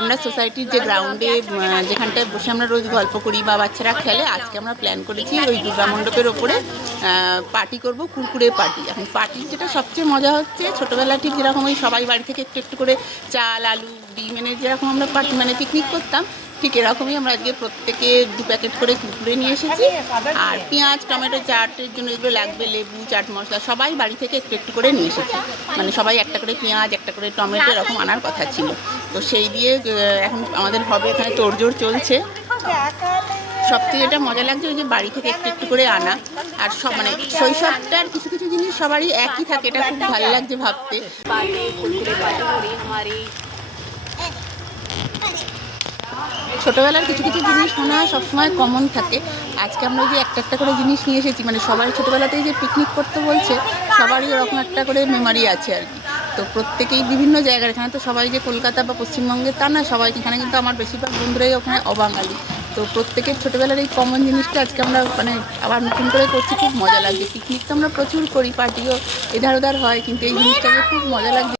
আমরা সোসাইটির যে গ্রাউন্ডে যেখানটায় বসে আমরা রোজ গল্প করি বা বাচ্চারা খেলে, আজকে আমরা প্ল্যান করেছি ওই দুর্গা মণ্ডপের ওপরে পার্টি করব, কুরকুরে পার্টি। এখন পার্টির যেটা সবচেয়ে মজা হচ্ছে, ছোটোবেলা ঠিক যেরকম ওই সবাই বাড়ি থেকে একটু একটু করে চাল আলু ডিম এনে যেরকম আমরা পার্টি পিকনিক করতাম, ঠিক এরকমই আমরা আজকে প্রত্যেকে 2 প্যাকেট করে কুরকুরে নিয়ে এসেছি। আর পেঁয়াজ টমেটো চাটের জন্য যেগুলো লাগবে, লেবু চাট মশলা সবাই বাড়ি থেকে একটু একটু করে নিয়ে এসেছি। সবাই একটা করে পেঁয়াজ একটা করে টমেটো এরকম আনার কথা ছিল। তো সেই দিয়ে এখন আমাদের হবে, এখানে তোড়জোড় চলছে। সবথেকে যেটা মজা লাগছে ওই যে বাড়ি থেকে একটু একটু করে আনা। আর সব শৈশবটার কিছু কিছু জিনিস সবারই একই থাকে, এটা খুব ভালো লাগছে ভাবতে। ছোটোবেলার কিছু কিছু জিনিস মনে হয় সবসময় কমন থাকে। আজকে আমরা যে একটা একটা করে জিনিস নিয়ে এসেছি, সবাই ছোটোবেলাতেই যে পিকনিক করতে বলছে, সবারই ওরকম একটা করে মেমোরি আছে আর কি। তো প্রত্যেকেই বিভিন্ন জায়গার, এখানে তো সবাই যে কলকাতা বা পশ্চিমবঙ্গের তা না, সবাই এখানে কিন্তু আমার বেশিরভাগ বন্ধুরাই ওখানে অবাঙালি। তো প্রত্যেকের ছোটোবেলার এই কমন জিনিসটা আজকে আমরা আবার নতুন করে করছি, খুব মজা লাগছে। পিকনিক তো আমরা প্রচুর করি, পার্টিও এধার ওধার হয়, কিন্তু এই জিনিসটাকে খুব মজা লাগছে।